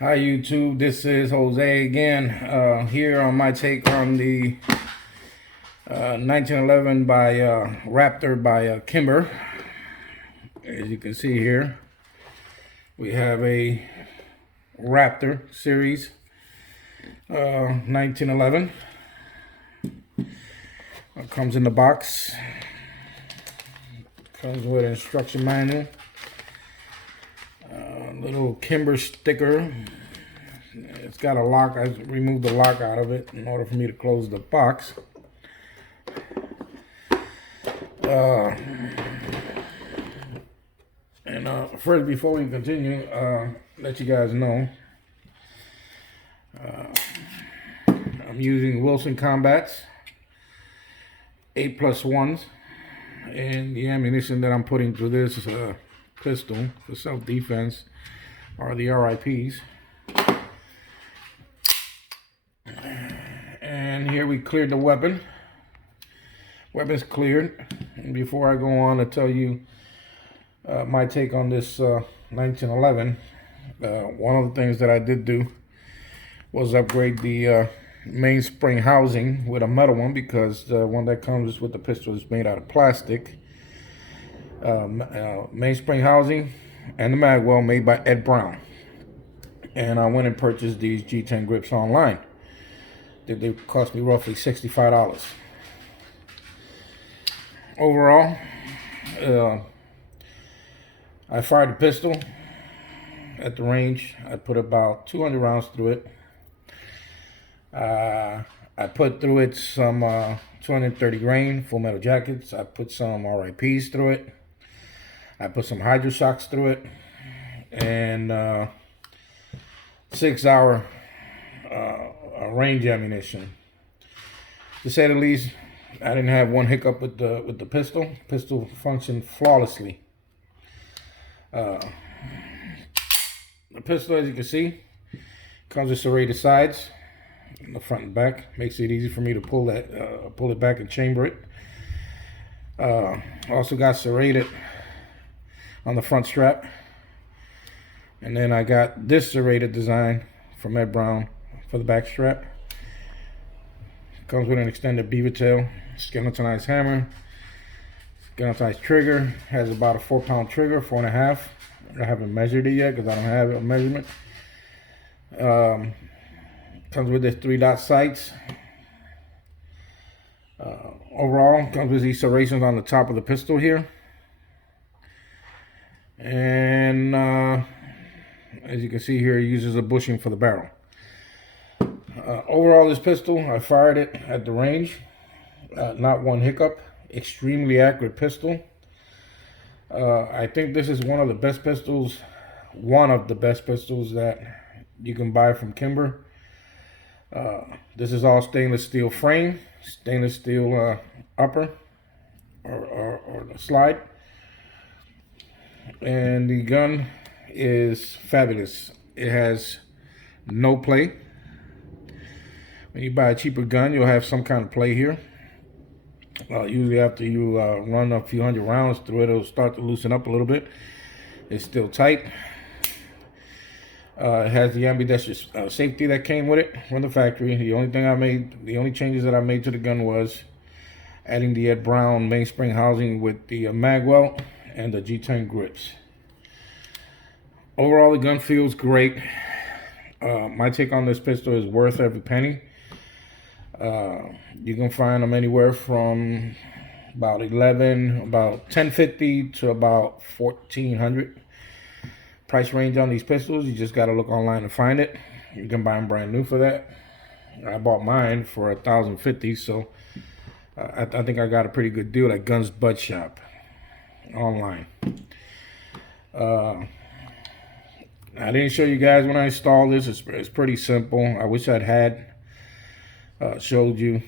Hi YouTube, this is Jose again, here on my take on the 1911 by Raptor by Kimber. As you can see here, we have a Raptor series 1911. It comes in the box, comes with an instruction manual, little Kimber sticker. It's got a lock. I removed the lock out of it in order for me to close the box. First, before we continue, let you guys know I'm using Wilson Combats 8+1s, and the ammunition that I'm putting through this pistol for self-defense are the RIPs. And here we cleared the weapon. Weapon's cleared. And before I go on to tell you my take on this 1911, one of the things that I did do was upgrade the mainspring housing with a metal one, because the one that comes with the pistol is made out of plastic. Mainspring housing and the mag well made by Ed Brown. And I went and purchased these G10 grips online. They cost me roughly $65. Overall, I fired the pistol at the range. I put about 200 rounds through it. I put through it some 230 grain full metal jackets. I put some RIPs through it. I put some hydro shocks through it, and 6 hour range ammunition. To say the least, I didn't have one hiccup with the pistol. Pistol functioned flawlessly. The pistol, as you can see, comes with serrated sides in the front and back. Makes it easy for me to pull it back and chamber it. Also got serrated on the front strap, and then I got this serrated design from Ed Brown for the back strap. Comes with an extended beaver tail, skeletonized hammer, skeletonized trigger. Has about a 4-pound trigger, 4.5. I haven't measured it yet because I don't have a measurement. Comes with this 3-dot sights. Overall, comes with these serrations on the top of the pistol here. And as you can see here, it uses a bushing for the barrel. Overall, this pistol, I fired it at the range. Not one hiccup. Extremely accurate pistol. I think this is one of the best pistols that you can buy from Kimber. This is all stainless steel frame, stainless steel upper or the slide. And the gun is fabulous. It has no play. When you buy a cheaper gun, you'll have some kind of play here. Usually after you run a few hundred rounds through it, it'll start to loosen up a little bit. It's still tight. It has the ambidextrous safety that came with it from the factory. The only changes that I made to the gun was adding the Ed Brown mainspring housing with the mag well and the G10 grips. Overall, the gun feels great. My take on this pistol is worth every penny. You can find them anywhere from about $10.50 to about $1,400 price range on these pistols. You just got to look online to find it. You can buy them brand new for that. I bought mine for $1,050, so I think I got a pretty good deal at Guns Bud Shop online. I didn't show you guys when I installed this. It's pretty simple. I wish I'd had showed you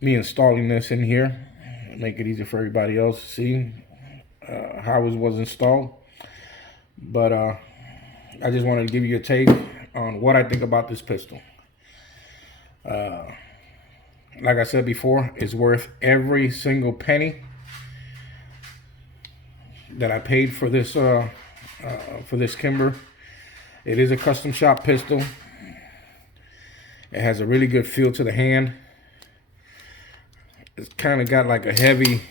me installing this in here. Make it easier for everybody else to see how it was installed. But I just wanted to give you a take on what I think about this pistol. Like I said before, it's worth every single penny that I paid for this kimber. It is a custom shop pistol. It has a really good feel to the hand. It's kind of got like a heavy,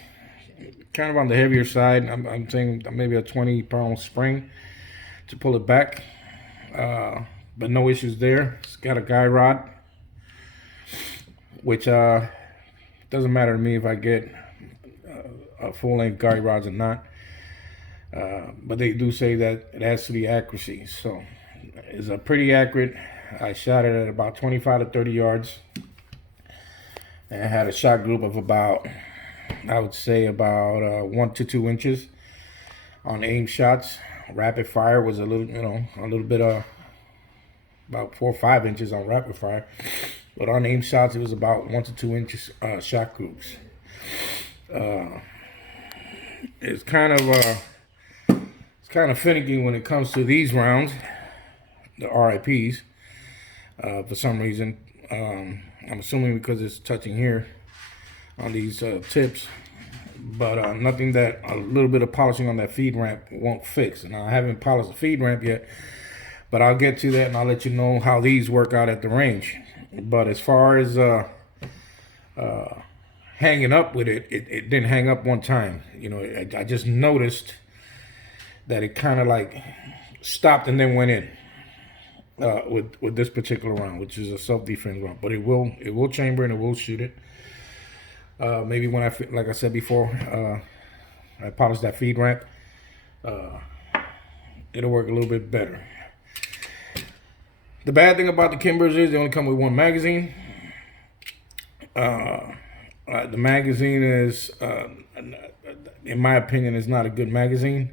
kind of on the heavier side. I'm saying maybe a 20-pound spring to pull it back. But no issues there. It's got a guide rod, which doesn't matter to me if I get a full-length guide rods or not. But they do say that it adds to the accuracy. So it's a pretty accurate. I shot it at about 25 to 30 yards. And I had a shot group of about, I would say about 1 to 2 inches on aim shots. Rapid fire was a little, a little bit about 4 or 5 inches on rapid fire. But on aim shots, it was about 1 to 2 inches shot groups. It's kind of finicky when it comes to these rounds, the RIPs. For some reason, I'm assuming because it's touching here on these tips, but nothing that a little bit of polishing on that feed ramp won't fix. And I haven't polished the feed ramp yet, but I'll get to that and I'll let you know how these work out at the range. But as far as hanging up with it, it didn't hang up one time. I just noticed that it kind of like stopped and then went in. With this particular round, which is a self-defense round, but it will chamber and it will shoot it. Maybe when like I said before, I polish that feed ramp, it'll work a little bit better. The bad thing about the Kimbers is they only come with one magazine. The magazine is, in my opinion, is not a good magazine.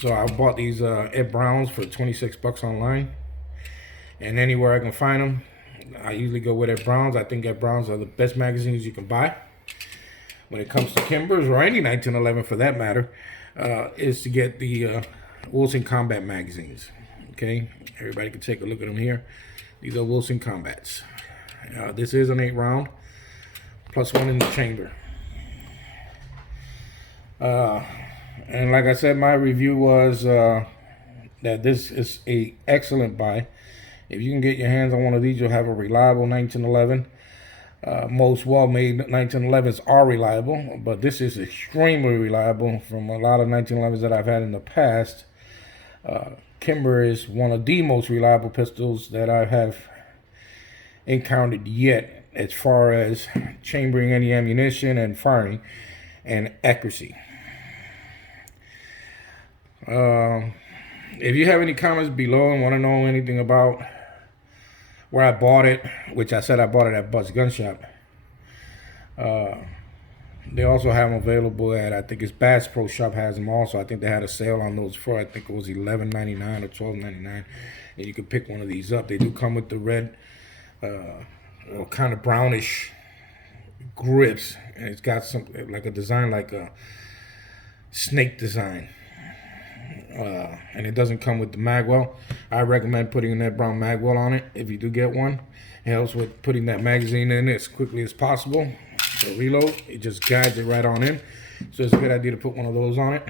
So I bought these Ed Browns for 26 bucks online, and anywhere I can find them, I usually go with Ed Browns. I think Ed Browns are the best magazines you can buy when it comes to Kimbers, or any 1911 for that matter, is to get the Wilson Combat magazines. Okay, everybody can take a look at them here. These are Wilson Combats. This is an 8 round, plus 1 in the chamber. And like I said, my review was that this is a excellent buy. If you can get your hands on one of these, you'll have a reliable 1911. Most well-made 1911s are reliable, but this is extremely reliable from a lot of 1911s that I've had in the past. Kimber is one of the most reliable pistols that I have encountered yet, as far as chambering any ammunition and firing and accuracy. If you have any comments below and want to know anything about where I bought it, which I said I bought it at Bud's Gun Shop, they also have them available at, I think it's Bass Pro Shop has them also. I think they had a sale on those for, I think it was $11.99 or $12.99, and you could pick one of these up. They do come with the red, or kind of brownish grips, and it's got some like a design like a snake design. And it doesn't come with the magwell. I recommend putting that brown magwell on it if you do get one. It helps with putting that magazine in as quickly as possible. So reload, it just guides it right on in. So it's a good idea to put one of those on it.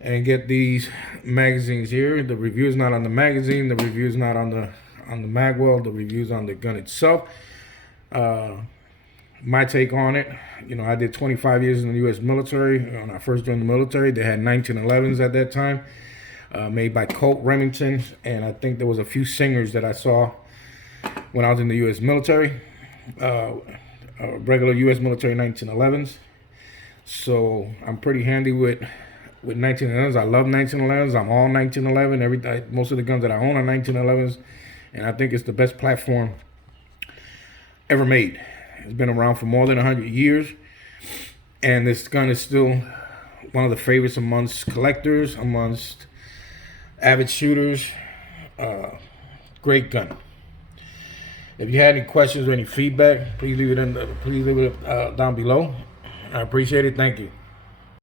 And get these magazines here. The review is not on the magazine. The review is not on the magwell. The review is on the gun itself. My take on it, I did 25 years in the U.S. military. When I first joined the military, they had 1911s at that time, made by Colt Remington, and I think there was a few Singers that I saw when I was in the U.S. military, regular U.S. military 1911s. So I'm pretty handy with 1911s. I love 1911s. I'm all 1911. Most of the guns that I own are 1911s, and I think it's the best platform ever made. It's been around for more than 100 years, and this gun is still one of the favorites amongst collectors, amongst avid shooters. Great gun. If you had any questions or any feedback, please leave it down below. I appreciate it. Thank you.